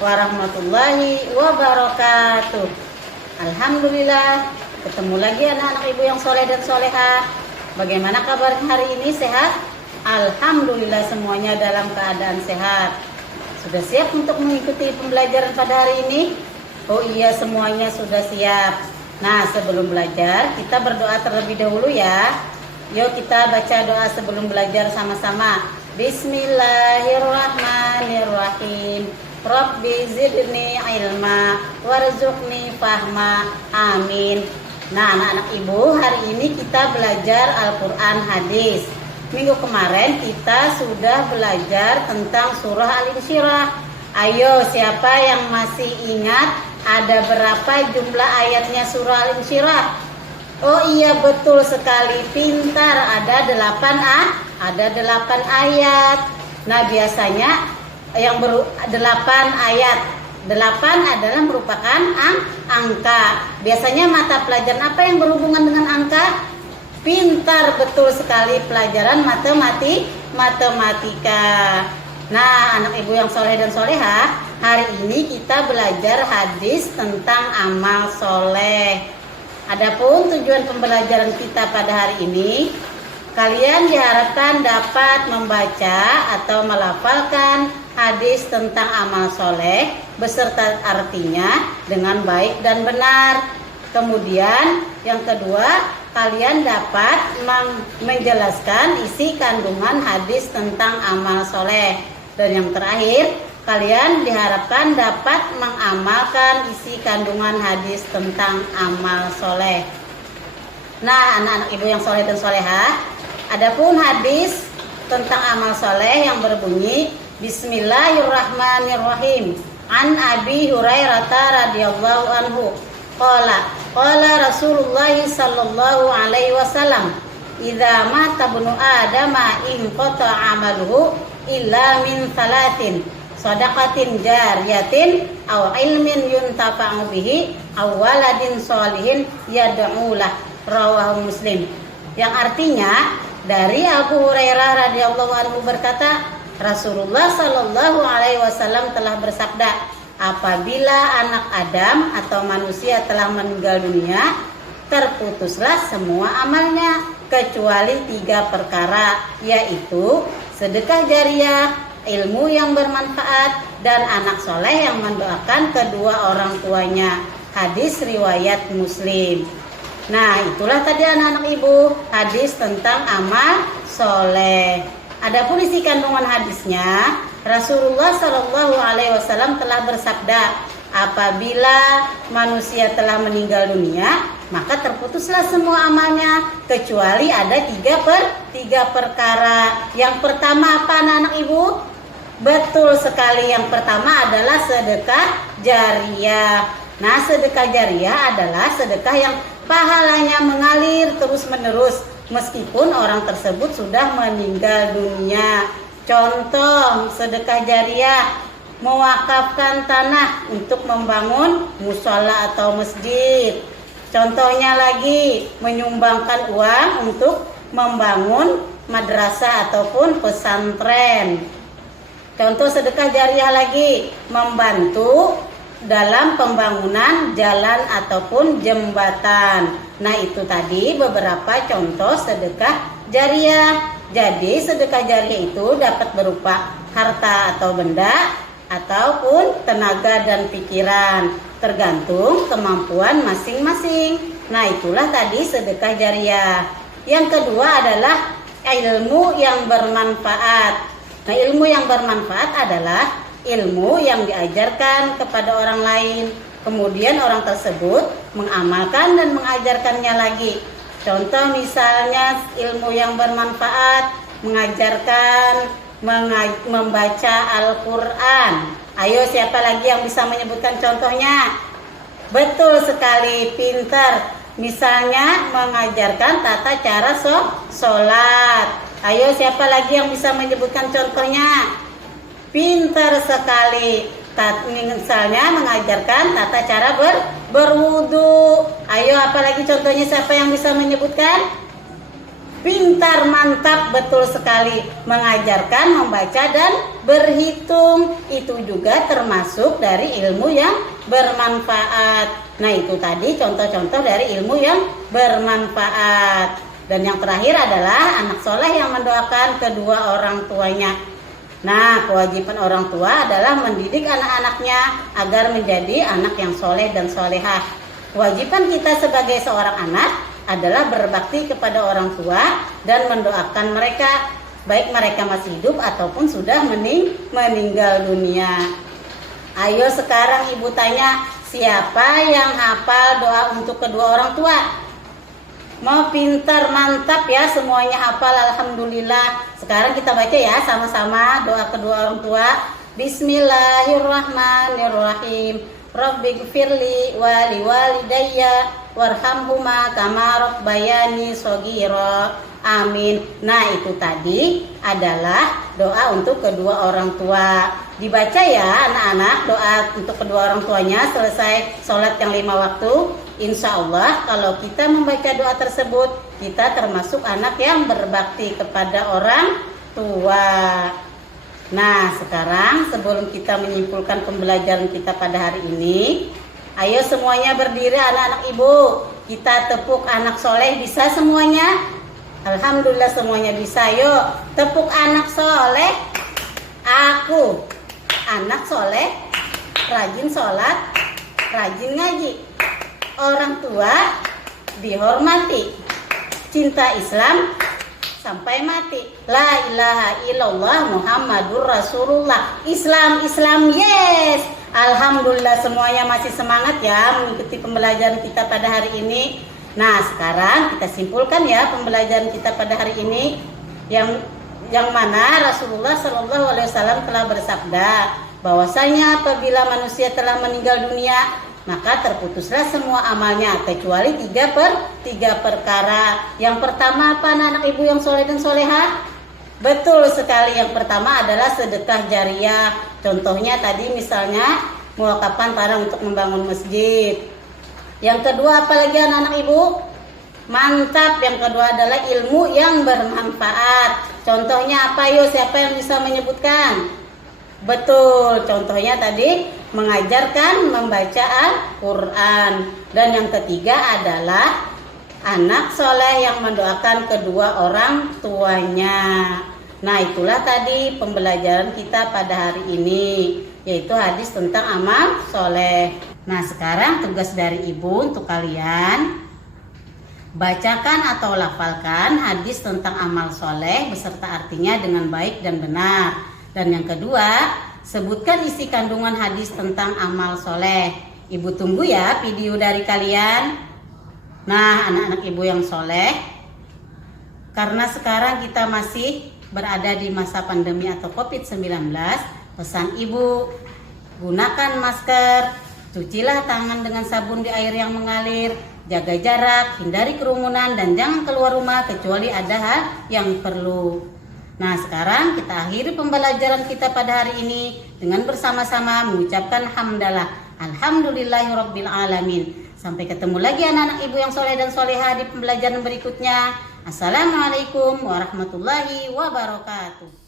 warahmatullahi wabarakatuh. Alhamdulillah, ketemu lagi anak-anak ibu yang soleh dan soleha. Bagaimana kabar hari ini? Sehat? Alhamdulillah, semuanya dalam keadaan sehat. Sudah siap untuk mengikuti pembelajaran pada hari ini? Oh iya, semuanya sudah siap. Nah, sebelum belajar kita berdoa terlebih dahulu ya. Yuk kita baca doa sebelum belajar sama-sama. Bismillahirrahmanirrahim. Rabbi zidni ilma warzuqni fahma. Amin. Nah, anak-anak ibu, hari ini kita belajar Al-Quran hadis. Minggu kemarin kita sudah belajar tentang surah Al-Insyirah. Ayo, siapa yang masih ingat ada berapa jumlah ayatnya surah Al-Insyirah? Oh iya, betul sekali, pintar. Ada 8 ayat. Nah, biasanya yang 8 ayat. 8 adalah merupakan angka. Biasanya mata pelajaran apa yang berhubungan dengan angka? Pintar, betul sekali, pelajaran matematika. Nah, anak ibu yang soleh dan soleha, hari ini kita belajar hadis tentang amal soleh. Adapun tujuan pembelajaran kita pada hari ini, kalian diharapkan dapat membaca atau melafalkan hadis tentang amal soleh beserta artinya dengan baik dan benar. Kemudian yang kedua, kalian dapat menjelaskan isi kandungan hadis tentang amal soleh. Dan yang terakhir, kalian diharapkan dapat mengamalkan isi kandungan hadis tentang amal soleh. Nah, anak-anak ibu yang soleh dan soleha, adapun hadis tentang amal soleh yang berbunyi Bismillahirrahmanirrahim. An Abi Hurairah radhiyallahu anhu qala Rasulullah sallallahu alaihi wasallam, idza mata ibnu adama in qata amaluhu illa min thalathin, shadaqatin jariyatin aw ilmin yuntafa'u bihi aw waladin sholihin yad'u lah, rawahu Muslim. Yang artinya, dari Abu Hurairah radhiyallahu anhu berkata, Rasulullah sallallahu alaihi wasallam telah bersabda, apabila anak Adam atau manusia telah meninggal dunia, terputuslah semua amalnya kecuali 3 perkara, yaitu sedekah jariah, ilmu yang bermanfaat, dan anak soleh yang mendoakan kedua orang tuanya. Hadis riwayat Muslim. Nah, itulah tadi anak-anak ibu, hadis tentang amal soleh. Adapun isi kandungan hadisnya, Rasulullah Shallallahu Alaihi Wasallam telah bersabda, apabila manusia telah meninggal dunia, maka terputuslah semua amalnya kecuali ada 3 perkara. Yang pertama apa, anak-anak ibu? Betul sekali, yang pertama adalah sedekah jariah. Nah, sedekah jariah adalah sedekah yang pahalanya mengalir terus-menerus meskipun orang tersebut sudah meninggal dunia. Contoh sedekah jariah, mewakafkan tanah untuk membangun musola atau masjid. Contohnya lagi, menyumbangkan uang untuk membangun madrasah ataupun pesantren. Contoh sedekah jariah lagi, membantu dalam pembangunan jalan ataupun jembatan. Nah, itu tadi beberapa contoh sedekah jariah. Jadi sedekah jariah itu dapat berupa harta atau benda ataupun tenaga dan pikiran, tergantung kemampuan masing-masing. Nah, itulah tadi sedekah jariah. Yang kedua adalah ilmu yang bermanfaat. Nah, ilmu yang bermanfaat adalah ilmu yang diajarkan kepada orang lain, kemudian orang tersebut mengamalkan dan mengajarkannya lagi. Contoh misalnya ilmu yang bermanfaat, mengajarkan membaca Al-Quran. Ayo, siapa lagi yang bisa menyebutkan contohnya? Betul sekali, pintar. Misalnya mengajarkan tata cara sholat. Ayo, siapa lagi yang bisa menyebutkan contohnya? Pintar sekali. Misalnya mengajarkan tata cara berwudu. Ayo, apalagi contohnya, siapa yang bisa menyebutkan? pintar, mantap, betul sekali. Mengajarkan, membaca, dan berhitung. Itu juga termasuk dari ilmu yang bermanfaat. Nah, itu tadi contoh-contoh dari ilmu yang bermanfaat. Dan yang terakhir adalah anak soleh yang mendoakan kedua orang tuanya. Nah, kewajiban orang tua adalah mendidik anak-anaknya agar menjadi anak yang soleh dan solehah. Kewajiban kita sebagai seorang anak adalah berbakti kepada orang tua dan mendoakan mereka, baik mereka masih hidup ataupun sudah meninggal dunia. Ayo sekarang ibu tanya, siapa yang hafal doa untuk kedua orang tua? Mau pintar, mantap ya, semuanya hafal, alhamdulillah. Sekarang kita baca ya sama-sama doa kedua orang tua. Bismillahirrahmanirrahim. Rabbighfirli wa liwalidayya warhamhuma kama rabbayani shaghira. Amin. Nah, itu tadi adalah doa untuk kedua orang tua. Dibaca ya anak-anak doa untuk kedua orang tuanya selesai sholat yang 5 waktu. Insya Allah kalau kita membaca doa tersebut, kita termasuk anak yang berbakti kepada orang tua. Nah, sekarang sebelum kita menyimpulkan pembelajaran kita pada hari ini, ayo semuanya berdiri anak-anak ibu. Kita tepuk anak soleh, bisa semuanya? Alhamdulillah semuanya bisa. Yuk, tepuk anak soleh. Aku anak soleh, rajin sholat, rajin ngaji. Orang tua dihormati, cinta Islam sampai mati. La ilaha illallah Muhammadur Rasulullah. Islam, yes. Alhamdulillah semuanya masih semangat ya mengikuti pembelajaran kita pada hari ini. Nah, sekarang kita simpulkan ya pembelajaran kita pada hari ini yang mana Rasulullah SAW telah bersabda bahwasanya apabila manusia telah meninggal dunia, maka terputuslah semua amalnya kecuali tiga perkara. Yang pertama apa anak ibu yang soleh dan soleha? Betul sekali, yang pertama adalah sedekah jariah. Contohnya tadi misalnya mewakafkan tanah untuk membangun masjid. Yang kedua apa lagi anak-anak ibu? Mantap, yang kedua adalah ilmu yang bermanfaat. Contohnya apa yuk, siapa yang bisa menyebutkan? Betul, contohnya tadi mengajarkan membaca Al-Quran. Dan yang ketiga adalah anak soleh yang mendoakan kedua orang tuanya. Nah, itulah tadi pembelajaran kita pada hari ini, yaitu hadis tentang amal soleh. Nah, sekarang tugas dari ibu untuk kalian, bacakan atau lafalkan hadis tentang amal soleh beserta artinya dengan baik dan benar. Dan yang kedua, sebutkan isi kandungan hadis tentang amal soleh. Ibu tunggu ya video dari kalian. Nah, anak-anak ibu yang soleh, karena sekarang kita masih berada di masa pandemi atau COVID-19, pesan ibu, gunakan masker, cucilah tangan dengan sabun di air yang mengalir, jaga jarak, hindari kerumunan, dan jangan keluar rumah kecuali ada hal yang perlu. Nah, sekarang kita akhiri pembelajaran kita pada hari ini dengan bersama-sama mengucapkan hamdalah. Alhamdulillahirabbil alamin. Sampai ketemu lagi anak-anak ibu yang soleh dan soleha di pembelajaran berikutnya. Assalamualaikum warahmatullahi wabarakatuh.